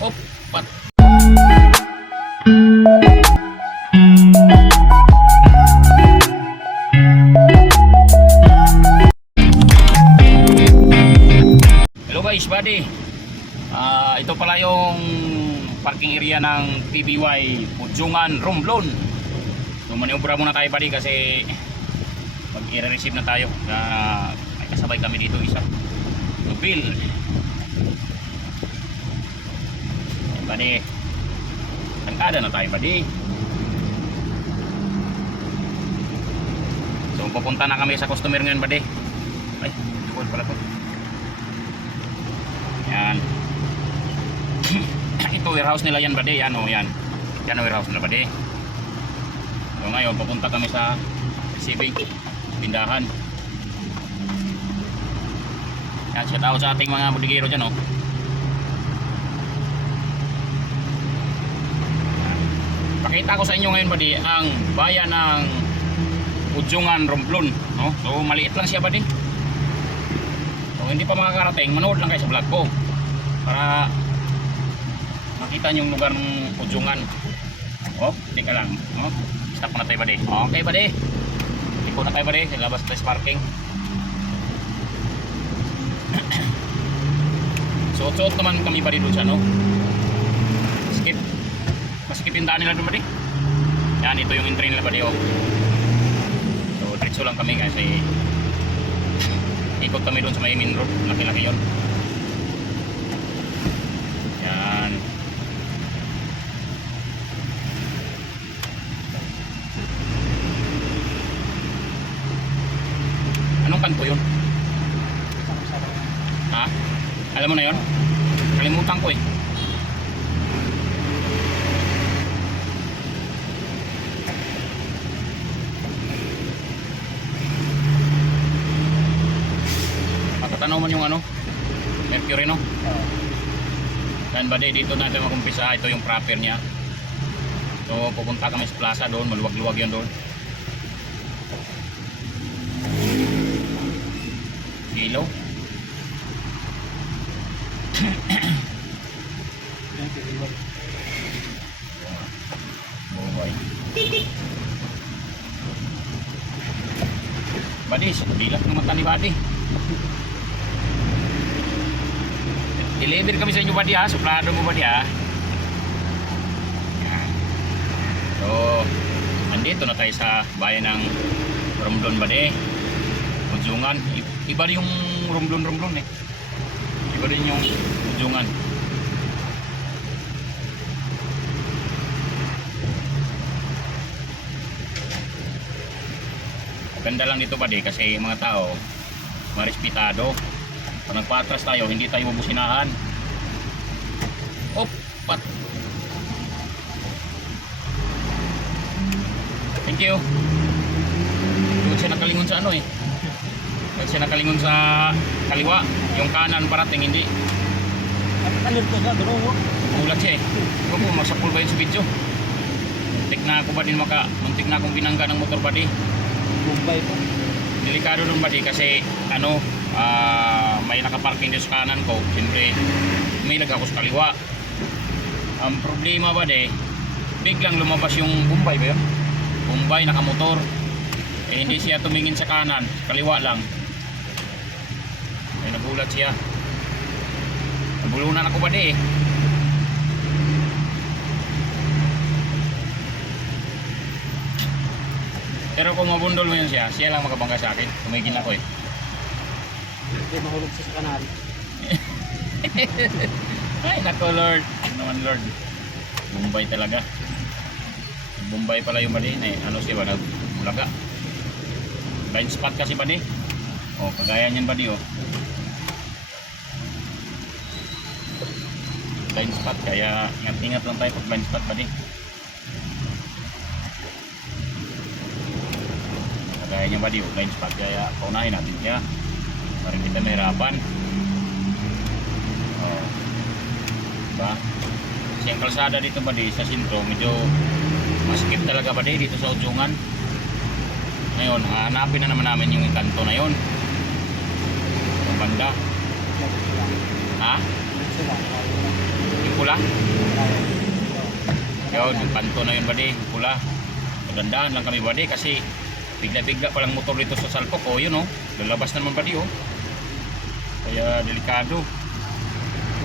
Op, pat. Hello guys, buddy. Ah, ito pala yung parking area ng PBY Pudjungan Romblon. So maniobra muna tayo buddy kasi mag i-receive na tayo na may kasabay kami dito isa. So Bill. Buddy. Tangkada na tayo buddy. So pupunta na kami sa customer ngayon buddy. Ay, likod pala to. Yan. Ito warehouse nila yan bade. Yan o yan. Yan ang warehouse nila bade. So ngayon papunta kami sa receiving tindahan. Yan shout out sa ating mga budigero dyan o. Pakita ko sa inyo ngayon bade ang bayan ng Ujungan Romblon. No? So maliit lang siya bade. So hindi pa makakarating, manood lang kayo sa vlog ko para makita niyo yung lugar ng Ujungan. Oh, hindi ka lang. Oh, stop na tayo ba Okay ba Liko na tayo ba Sa labas tayo sa parking. Suot-suot naman kami ba doon sa ano? Skip. Maskip yung daan nila ba Yan, ito yung entry nila ba oh. So, diretso lang kami kasi ikot kami doon sa may main road laki-laki yun yan anong kanto yun? ha? alam mo na yun? kalimutan ko eh Matatanaw man yung ano Mercury no Yan ba dito natin makumpisa Ito yung proper niya. So pupunta kami sa plaza doon. Maluwag-luwag yan doon. Buhay Badi, dilat ng mata ni Badi Deliver kami sa inyo Badi ha? Suplado mo Badi ha? Yan. So Andito na tayo sa bayan ng Romblon Badi Ujungan I- Iba rin yung Romblon Romblon eh. Iba rin yung Ujungan Ganda lang dito Badi kasi yung mga tao Marespitado Pag nagpa-atras tayo hindi tayo mabusinahan Op! Pat! Thank you Doon siya nakalingon sa ano eh Doon siya nakalingon sa kaliwa Yung kanan parating hindi Kalir ko sa duro. Ulat siya eh po masapul ba yun sa video Muntik na ako ba din maka Muntik na akong binangga ng motor ba di Bombay po. delikado nun ba di kasi ano ah, may nakaparking din sa kanan ko. Siyempre may ako sa kaliwa. Ang problema ba di biglang lumabas yung Bombay ba yun? Bombay nakamotor. Eh hindi siya tumingin sa kanan kaliwa lang. Ay nagulat siya. Nabulunan ako ba di eh pero kung mabundol mo yun siya siya lang makabangga sa akin. Tumigil ako eh Hindi mahulog sa kanal. Ay, nako Lord. Ano naman Lord. Bombay talaga. Bombay pala yung bali. Eh, ano siya ba? Nagmulaga. Blind spot kasi bali. O, kagaya niyan bali oh. Blind spot. Kaya ingat-ingat lang tayo pag blind spot bali. Kagaya niyan bali oh. Blind spot. Kaya paunahin natin siya. Para kita mahirapan. Oh. Diba? Kasi ang kalsada dito ba di sa sintro, medyo maskip talaga ba di dito sa Ujungan. Ngayon, hanapin na naman namin yung kanto na yon. Yung banda. Ha? Yung pula. Yun, yung kanto na yun buddy, pula. Magandaan lang kami buddy kasi bigla-bigla palang motor dito sa salpok. O yun oh, lalabas naman buddy oh. Kaya delikado.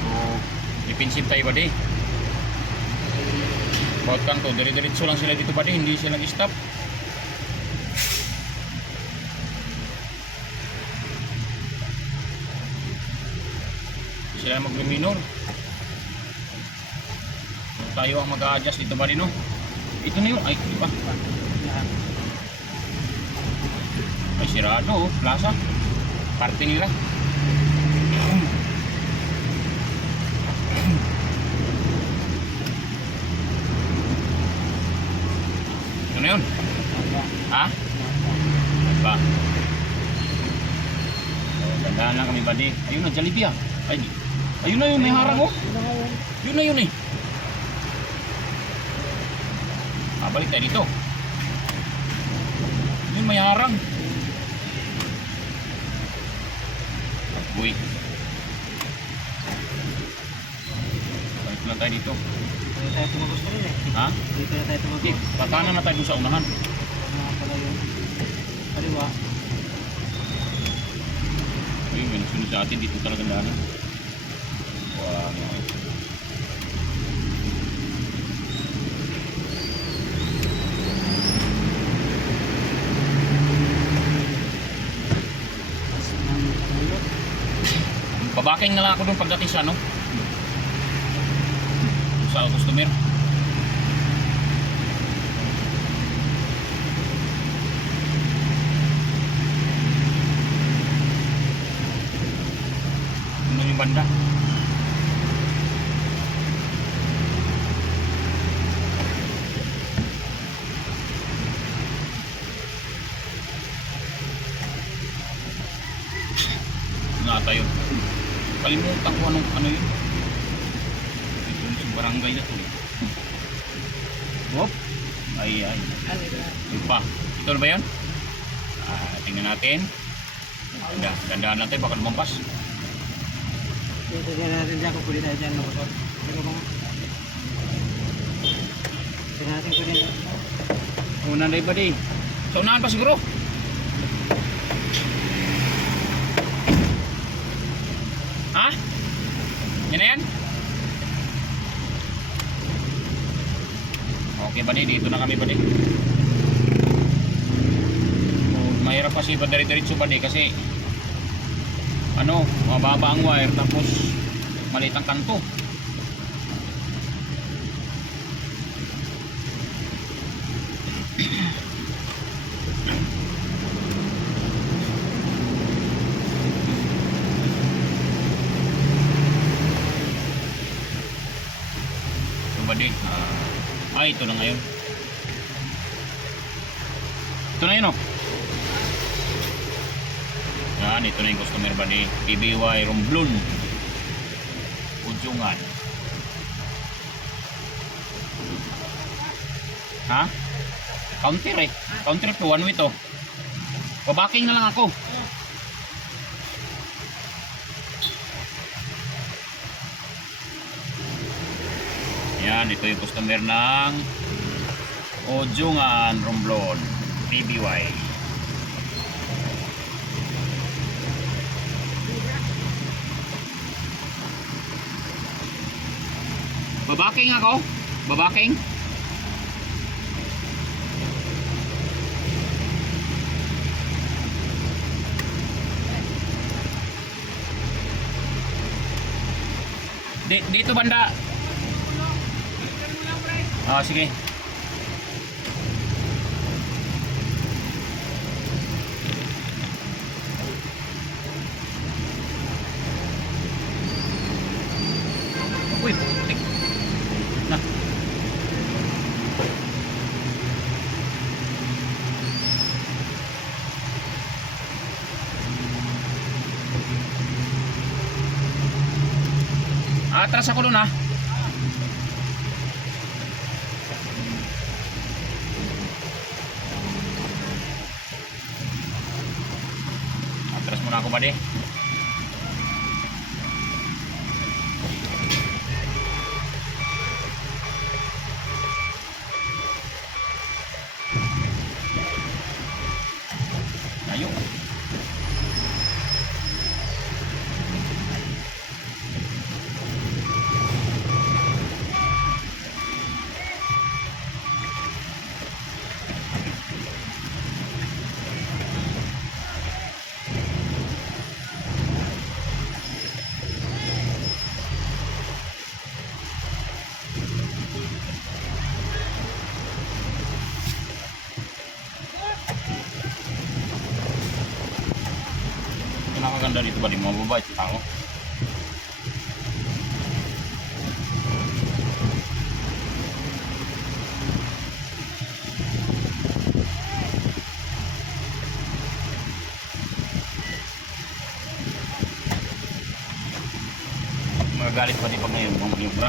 So, defensive tayo buddy. Bawat kanto, dire-diretso lang sila dito buddy, hindi sila nag-stop. Sila mag-minor. So, tayo ang mag-a-adjust dito buddy no. Ito na yun, ay, di ba? Ay, sirado plaza. Parte nila. Ito na yun. Ha? Ba? So, gandaan lang kami buddy. Ayun na, Jollibee ah. Ay, ayun na yun, may harang oh. Yun na yun eh. Ah, balik tayo dito. Yun, may harang. Uy. Balik lang tayo dito. Dito tayo tumagos na rin eh. Ha? Dito na tayo Hindi, tumagos. patanan na tayo dun sa unahan. Mga pala yun. Kaliwa. Uy, may nagsunod sa atin. Dito talaga daanan. Wow. Babaking na lang ako doon pagdating sa ano? Sa customer. Ano yung banda? Nga tayo. Kalimutan ko anong ano yun. Ito yung barangay na to eh. Hop. Ay, ay. Ano yun? Yung pa. Ito na ba yan? Ah, tingnan natin. Ganda, gandaan natin, baka lumampas. Na natin dyan kung pwede tayo dyan ng motor. Tingnan natin pwede. Una na iba di. Sa unahan pa siguro. Yan yan? Okay ba di? Dito na kami ba di? Oh, mahirap kasi ba diretso ba? Kasi ano, mababa ang wire tapos maliit ang kanto. Di? Ah, ay, ito na ngayon. Ito na yun oh. Yan, ito na yung customer ba ni PBY Romblon. Ujungan. Ha? Counter eh. Counter to, one way to. Pabaking na lang ako. Yan, ito yung customer ng Ojungan Romblon PBY. Babaking ako? Babaking? Di, dito banda. Ah, sige. Uy, putik. Na. Atras ako dun ha. Atras muna ako ba di? maganda dito ba di mababait sa tao? Magagalit pa di pag ngayon mga maniobra.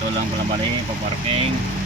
Dito lang pala bali, paparking.